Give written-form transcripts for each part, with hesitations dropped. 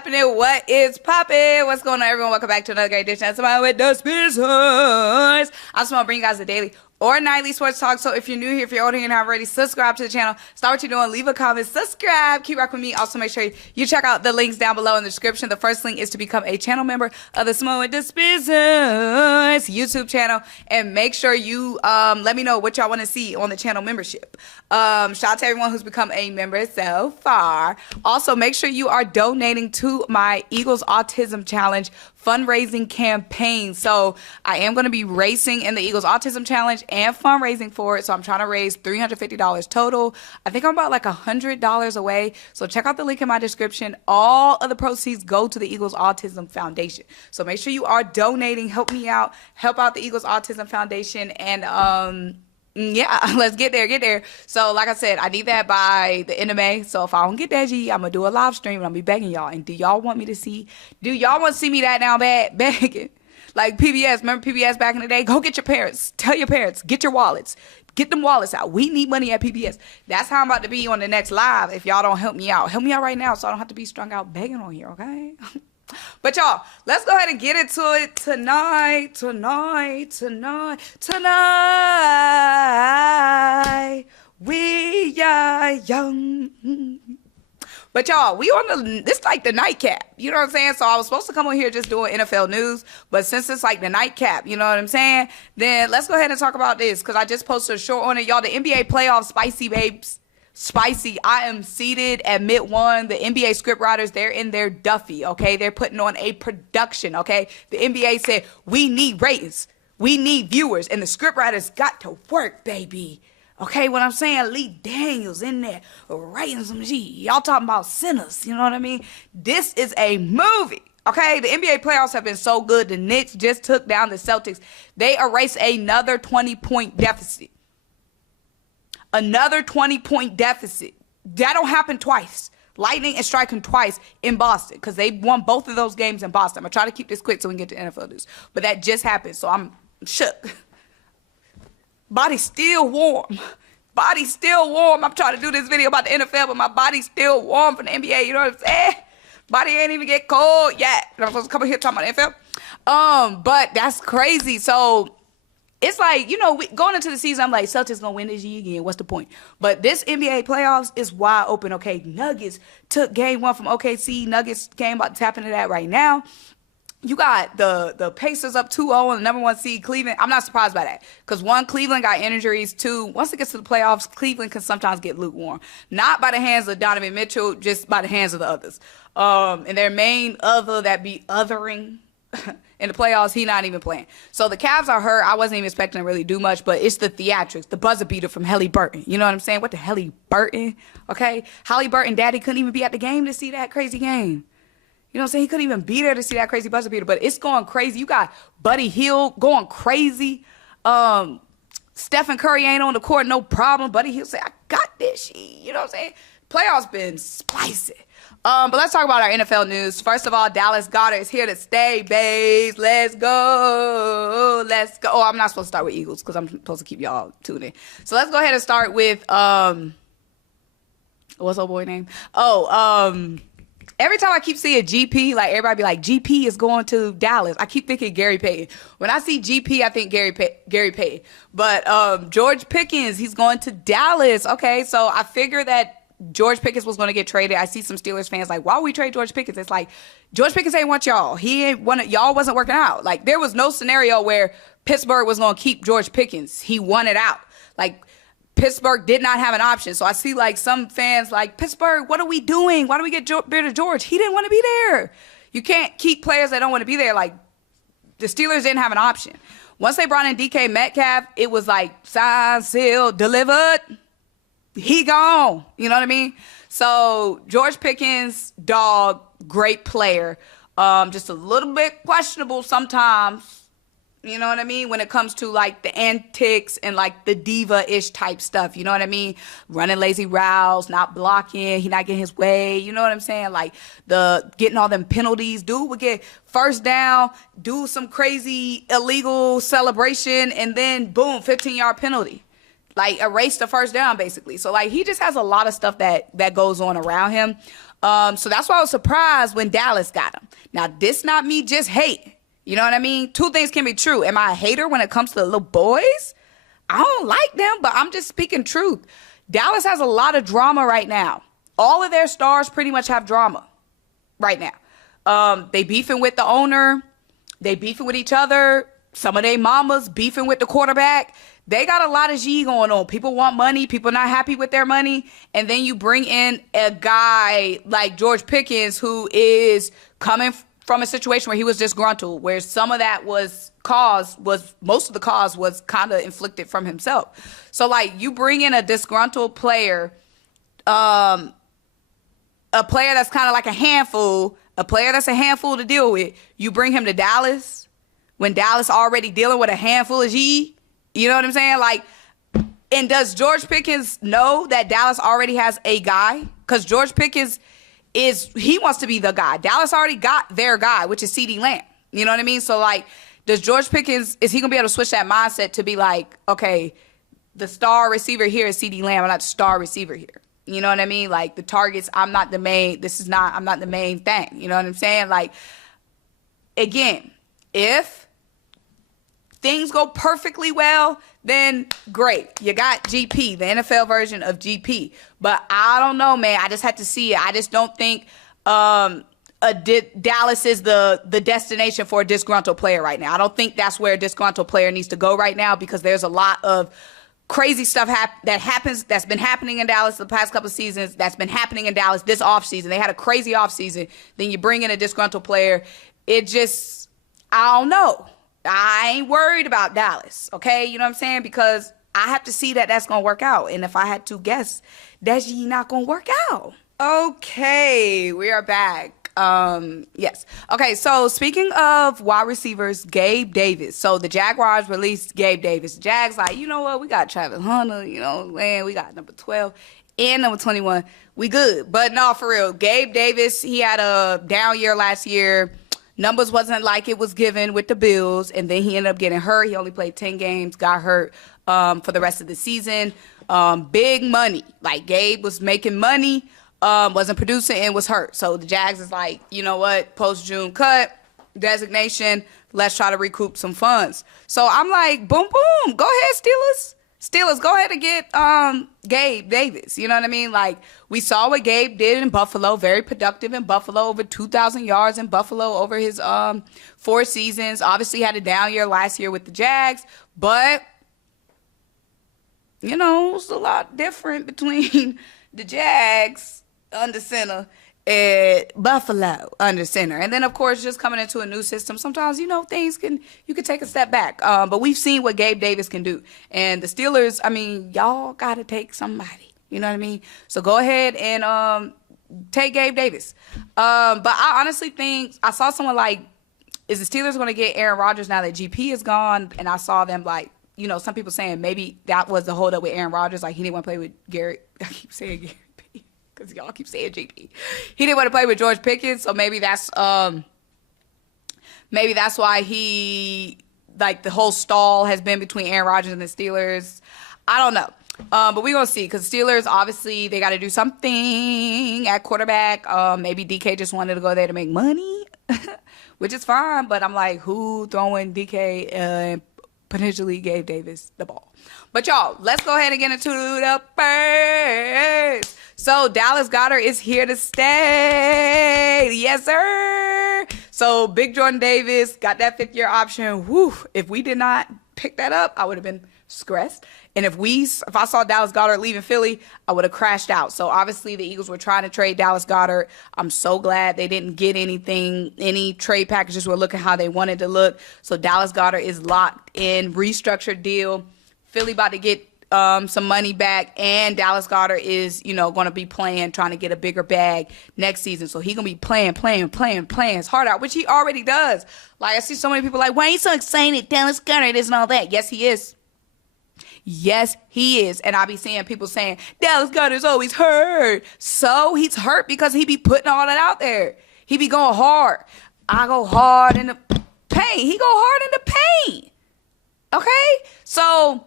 happening? What is popping? What's going on, everyone? Welcome back to another great edition of Symone with the Spears. I'm Symone, bringing you guys the daily or nightly sports talk. So if you're new here, if you're older here and not already, subscribe to the channel. Start what you're doing. Leave a comment. Subscribe. Keep rocking with me. Also, make sure you check out the links down below in the description. The first link is to become a channel member of the Symone with the Spears YouTube channel. And make sure you let me know what y'all want to see on the channel membership. Shout out to everyone who's become a member so far. Also, make sure you are donating to my Eagles Autism Challenge fundraising campaign. So I am going to be racing in the Eagles Autism Challenge and fundraising for it. So I'm trying to raise $350 total. I think I'm about like $100 away. So check out the link in my description. All of the proceeds go to the Eagles Autism Foundation. So make sure you are donating. Help me out. Help out the Eagles Autism Foundation. And yeah, let's get there. So like I said, I need that by the end of May. So if I don't get that G, I'm gonna do a live stream and I'll be begging y'all. And do y'all want to see me that now bad? Begging. Like PBS, remember PBS back in the day? Go get your parents. Tell your parents, get your wallets. Get them wallets out. We need money at PBS. That's how I'm about to be on the next live if y'all don't help me out. Help me out right now so I don't have to be strung out begging on here, okay? But y'all, let's go ahead and get into it tonight. We are young. But y'all, we on this like the nightcap. You know what I'm saying? So I was supposed to come on here just doing NFL news, but since it's like the nightcap, you know what I'm saying? Then let's go ahead and talk about this because I just posted a short on it. Y'all, the NBA playoffs, spicy babes. Spicy. I am seated at mid one. The NBA scriptwriters, they're in their Duffy, okay? They're putting on a production, okay? The NBA said, we need ratings. We need viewers. And the scriptwriters got to work, baby. Okay, what I'm saying? Lee Daniels in there writing some G. Y'all talking about sinners, you know what I mean? This is a movie. Okay, the NBA playoffs have been so good. The Knicks just took down the Celtics. They erased another 20-point deficit. Another 20-point deficit. That don't happen twice. Lightning and striking twice in Boston because they won both of those games in Boston. I'm going to try to keep this quick so we can get to NFL news. But that just happened, so I'm shook. Body's still warm. Body's still warm. I'm trying to do this video about the NFL, but my body's still warm from the NBA. You know what I'm saying? Body ain't even get cold yet. I'm supposed to come in here talking about NFL. But that's crazy. So it's like, you know, going into the season, I'm like, Celtics gonna win this year again. What's the point? But this NBA playoffs is wide open. Okay, Nuggets took game one from OKC. Nuggets game about to tap into that right now. You got the Pacers up 2-0 and the number one seed Cleveland. I'm not surprised by that because one, Cleveland got injuries. Two, once it gets to the playoffs, Cleveland can sometimes get lukewarm. Not by the hands of Donovan Mitchell, just by the hands of the others. And their main other that be othering in the playoffs, he not even playing. So the Cavs are hurt. I wasn't even expecting to really do much, but it's the theatrics, the buzzer beater from Halliburton. You know what I'm saying? What the Halliburton? Okay? Halliburton daddy couldn't even be at the game to see that crazy game. You know what I'm saying? He couldn't even be there to see that crazy buzzer beater, but it's going crazy. You got Buddy Hield going crazy. Stephen Curry ain't on the court, no problem. Buddy Hield say, I got this shit. You know what I'm saying? Playoffs been spicy. But let's talk about our NFL news. First of all, Dallas Goedert is here to stay, babes. Let's go. Let's go. Oh, I'm not supposed to start with Eagles because I'm supposed to keep y'all tuned in. So let's go ahead and start with, what's old boy name? Every time I keep seeing GP, like everybody be like, GP is going to Dallas. I keep thinking Gary Payton. When I see GP, I think Gary Payton. But George Pickens, he's going to Dallas. Okay, so I figure that George Pickens was going to get traded. I see some Steelers fans like, why would we trade George Pickens? It's like, George Pickens ain't want y'all. He ain't want y'all wasn't working out. Like, there was no scenario where Pittsburgh was going to keep George Pickens. He wanted out. Like, Pittsburgh did not have an option. So I see like some fans like, Pittsburgh, what are we doing? Why do we get rid of George? He didn't want to be there. You can't keep players that don't want to be there. Like, the Steelers didn't have an option. Once they brought in DK Metcalf, it was like, signed, sealed, delivered. He gone. You know what I mean? So George Pickens, dog, great player. Just a little bit questionable sometimes. You know what I mean? When it comes to like the antics and like the diva-ish type stuff. You know what I mean? Running lazy routes, not blocking, he not getting his way. You know what I'm saying? Like the getting all them penalties. Dude would get first down, do some crazy illegal celebration, and then boom, 15-yard penalty. Like erase the first down basically. So like he just has a lot of stuff that goes on around him. So that's why I was surprised when Dallas got him. Now, this not me just hating. You know what I mean? Two things can be true. Am I a hater when it comes to the little boys? I don't like them, but I'm just speaking truth. Dallas has a lot of drama right now. All of their stars pretty much have drama right now. They beefing with the owner. They beefing with each other. Some of their mamas beefing with the quarterback. They got a lot of G going on. People want money. People not happy with their money. And then you bring in a guy like George Pickens, who is coming from a situation where he was disgruntled, where some of that most of the cause was kind of inflicted from himself. So, like, you bring in a disgruntled player, a player that's kind of like a handful, a player that's a handful to deal with. You bring him to Dallas when Dallas already dealing with a handful of G. You know what I'm saying? Like, and does George Pickens know that Dallas already has a guy? Because George Pickens he wants to be the guy. Dallas already got their guy, which is CeeDee Lamb. You know what I mean? So, like, does George Pickens, is he going to be able to switch that mindset to be like, okay, the star receiver here is CeeDee Lamb, I'm not the star receiver here. You know what I mean? Like, the targets, I'm not the main thing. You know what I'm saying? Like, again, if things go perfectly well, then great. You got GP, the NFL version of GP. But I don't know, man. I just had to see it. I just don't think Dallas is the destination for a disgruntled player right now. I don't think that's where a disgruntled player needs to go right now, because there's a lot of crazy stuff that's been happening in Dallas the past couple of seasons, that's been happening in Dallas this offseason. They had a crazy offseason. Then you bring in a disgruntled player. It just, I don't know. I ain't worried about Dallas, okay? You know what I'm saying? Because I have to see that that's going to work out. And if I had to guess, that's not going to work out. Okay, we are back. Yes. Okay, so speaking of wide receivers, Gabe Davis. So the Jaguars released Gabe Davis. Jags like, you know what? We got Travis Hunter, you know, man, we got number 12 and number 21. We good. But no, for real, Gabe Davis, he had a down year last year. Numbers wasn't like it was given with the Bills, and then he ended up getting hurt. He only played 10 games, got hurt for the rest of the season. Big money. Like, Gabe was making money, wasn't producing, and was hurt. So the Jags is like, you know what, post-June cut, designation, let's try to recoup some funds. So I'm like, boom, boom, go ahead, Steelers. Steelers, go ahead and get Gabe Davis. You know what I mean? Like, we saw what Gabe did in Buffalo. Very productive in Buffalo. Over 2,000 yards in Buffalo over his 4 seasons. Obviously had a down year last year with the Jags. But, you know, it's a lot different between the Jags under center and Buffalo under center. And then, of course, just coming into a new system, sometimes, you know, you can take a step back. But we've seen what Gabe Davis can do. And the Steelers, I mean, y'all got to take somebody. You know what I mean? So go ahead and take Gabe Davis. But I honestly think, I saw someone like, is the Steelers going to get Aaron Rodgers now that GP is gone? And I saw them like, you know, some people saying maybe that was the holdup with Aaron Rodgers. Like, he didn't want to play with Garrett. I keep saying Garrett. Because y'all keep saying GP. He didn't want to play with George Pickens, so maybe that's why he, like, the whole stall has been between Aaron Rodgers and the Steelers. I don't know. But we're going to see, because Steelers, obviously, they got to do something at quarterback. Maybe DK just wanted to go there to make money, which is fine. But I'm like, who throwing DK and potentially Gabe Davis the ball? But, y'all, let's go ahead and get into the first. So, Dallas Goedert is here to stay. Yes, sir. So, Big Jordan Davis got that 5th-year option. Whew. If we did not pick that up, I would have been stressed. And if I saw Dallas Goedert leaving Philly, I would have crashed out. So, obviously, the Eagles were trying to trade Dallas Goedert. I'm so glad they didn't get anything. Any trade packages were looking how they wanted to look. So, Dallas Goedert is locked in, restructured deal. Philly about to get some money back, and Dallas Goedert is, you know, going to be trying to get a bigger bag next season. So he going to be playing his heart out, which he already does. Like, I see so many people like, why are you so excited? Dallas Goedert isn't all that. Yes, he is. Yes, he is. And I be seeing people saying, Dallas Goedert's always hurt. So he's hurt because he be putting all that out there. He be going hard. I go hard in the paint. He go hard in the paint. Okay? So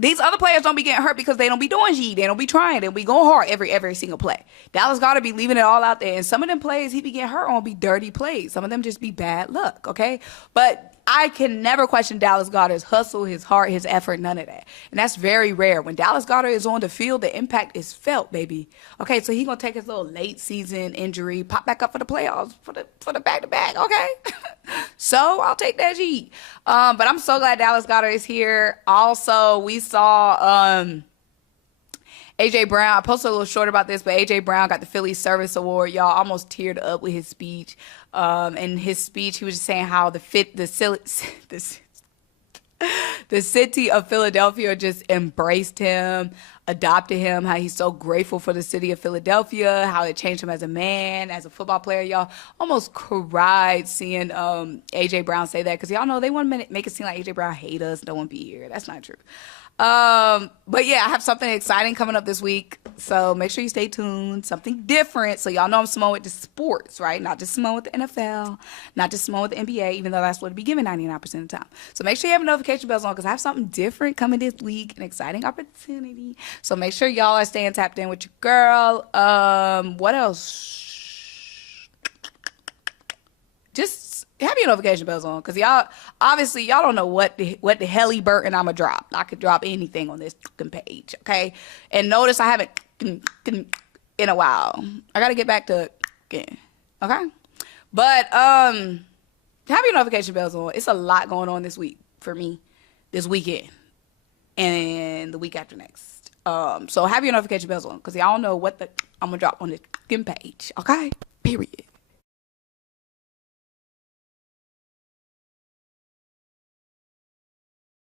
These other players don't be getting hurt because they don't be doing G. They don't be trying. They don't be going hard every single play. Dallas Goedert be leaving it all out there. And some of them plays he be getting hurt on be dirty plays. Some of them just be bad luck, okay? But I can never question Dallas Goedert's hustle, his heart, his effort, none of that. And that's very rare. When Dallas Goedert is on the field, the impact is felt, baby. Okay, so he going to take his little late season injury, pop back up for the playoffs, for the back-to-back, okay? So I'll take that G. But I'm so glad Dallas Goedert is here. Also, we saw A.J. Brown. I posted a little short about this, but A.J. Brown got the Philly Service Award. Y'all almost teared up with his speech. In his speech, he was just saying how the city of Philadelphia just embraced him, adopted him, how he's so grateful for the city of Philadelphia, how it changed him as a man, as a football player. Y'all almost cried seeing A.J. Brown say that, because y'all know they want to make it seem like A.J. Brown hate us, don't want to be here. That's not true. But yeah, I have something exciting coming up this week, so make sure you stay tuned. Something different. So y'all know I'm Symone with the sports, right? Not just Symone with the NFL, not just Symone with the NBA, even though that's what it be given 99% of the time. So make sure you have notification bells on, because I have something different coming this week, an exciting opportunity. So make sure y'all are staying tapped in with your girl. What else? Just have your notification bells on, because y'all don't know what the helly Burton I'ma drop. I could drop anything on this page, okay? And notice I haven't in a while. I gotta get back to again, okay? But have your notification bells on. It's a lot going on this week for me, this weekend, and the week after next. So have your notification bells on, because y'all don't know what I'm gonna drop on this page, okay? Period.